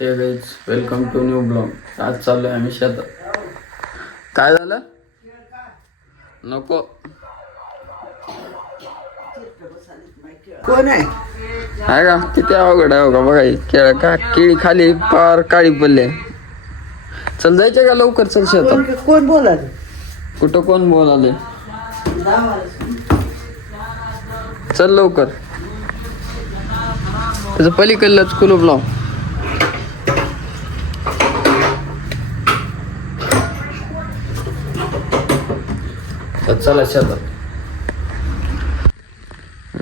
Hey guys welcome to new blog आज चाललोय आम्ही शेतात. काय झालं? नको. कोण आहे? आहे का? किती अवघड आहे हो का? बघा केळ का केळी खाली पार काळी पडले चल जायचे का लवकर? चल शेतात. कोण कोण बोलाल कुठं कोण बोलाले चल लवकर. त्याचं पलीकडलंच कुलूप लाव. तर चला शेतात.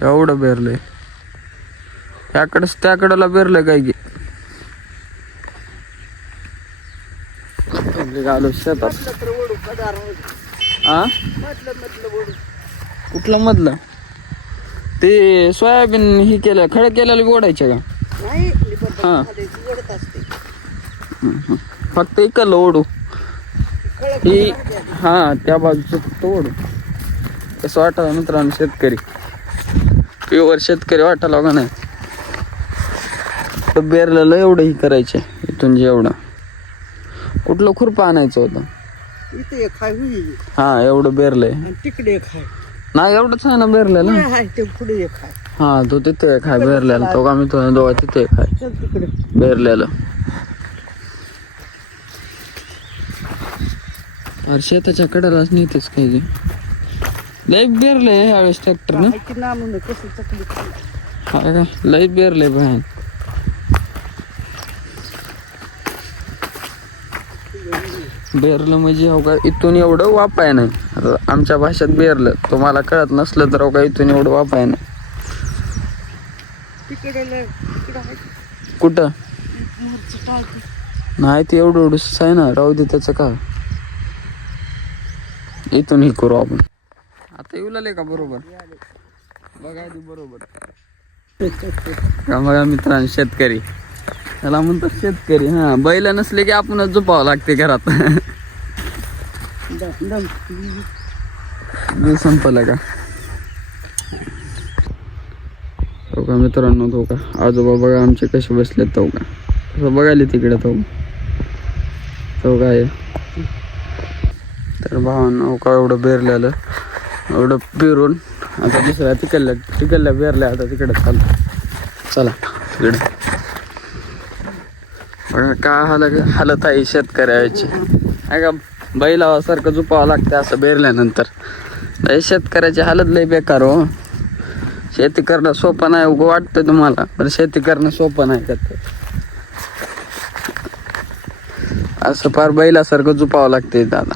एवढं बेरलंय. त्याकडच त्याकडला बेरलंय काय की. आलो शेतात. हा कुठलं मधलं? ते सोयाबीन ही केलं खडे केलेलं ओढायचे का? हा. फक्त इकडलं ओढू. ही हा त्या बाजूचं ओढू कसं वाटायला मित्रांनो शेतकरी. प्युअर शेतकरी वाटायला का नाही? तर बेरलेलं एवढं ही करायचे इथून जेवढं. कुठलं खुरपं आणायचं होतं? हा एवढं बेरलंय. तिकडे नाही एवढंच आहे ना बेरलेलं? हा तो तिथे आहे बेरलेला. तो का मी तो दोघा तिथे तिकडे. बेरलेलं. अरे शेताच्या कडेलाच नेतेच काही की लय बेरलंय ह्यावेळेस ट्रॅक्टर ना. की हा का? लय बेरलंय बाहेर. बेरलं म्हणजे हो का इथून एवढं वापाय नाही. आता आमच्या भाषेत बेरलं. तुम्हाला कळत नसलं तर हो का इथून एवढं वापाय नाही. कुठं. नाही ते एवढं एवढंच आहे ना. राहू दे त्याचं काय इथून हे करू आपण. आता येऊ लागले का बरोबर? बघा आधी बरोबर. का बघा मित्रांनो शेतकरी. त्याला म्हणतात शेतकरी. हा बैल नसले की आपणच झोपावं लागते घरात. संपला का? हो का मित्रांनो तो का? आजोबा बघा आमचे कसे बसलेत तो का? तसं बघायला तिकडे तो तो काय तर भावानं का एवढं बेरलेलं एवढं पेरून आता दुसऱ्या तिकडल्या तिकडल्या बेरल्या आता तिकडे चाल. चला तिकडे. बघा का हाल हालत आहे शेतकऱ्याची. आहे का बैलावासारखं झुपावं लागतं असं बेरल्यानंतर. लय शेतकऱ्याची हालत लई बेकार हो. शेती करणं सोपं नाही उगं वाटतं तुम्हाला पण शेती करणं सोपं नाही त्यात असं फार बैलासारखं झुपावं लागते दादा.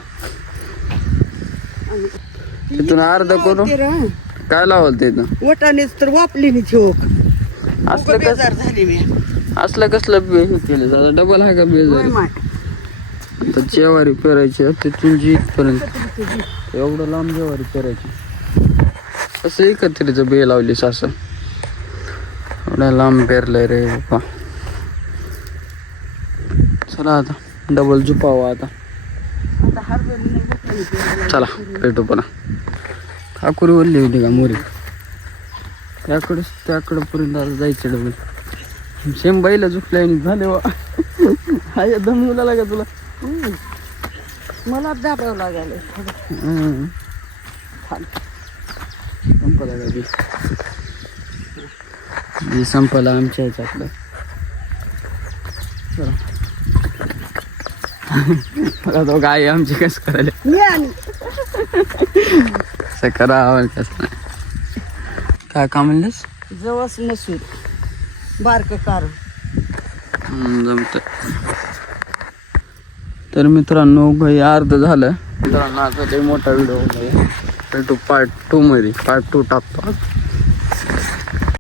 तिथून अर्ध करू ते. काय लावल ते इथं? वटानेच तर वापली मी चोक असलं कस? बेजार झाली मी. असलं कसलं बे हे केलं दादा डबल आहे का होय बेजार माय. आता जेवारी पेरायची तिथून जी इथपर्यंत. एवढं लांब जेवारी पेरायची. कसं एकत्रीचं बे लावली सासं? एवढ्या लांब पेरलंय रे बाप्पा. चला आता डबल झुपावा आता. चला भेटू पुन्हा. ठाकुरी वल्ली होती का मोरी? त्याकडे त्याकडं पर्यंत आता जायचं डबल. सेम बाईला झुकल्या झाले वा. हाय दम मुलाला का तुला. मला दाबावं लागले हम्म. संपला का बी बी संपला आमच्या ह्याच्यातलं चला. मला तो गाय आमची कस करायला आणि कसं नाही. काय का म्हणलेस? जवस मसूर बारक कार जमत तर मित्रांनो भाई अर्ध झालं. मित्रांनो आता ते मोठा व्हिडिओ पार्ट टू मध्ये पार्ट टू टाकतो.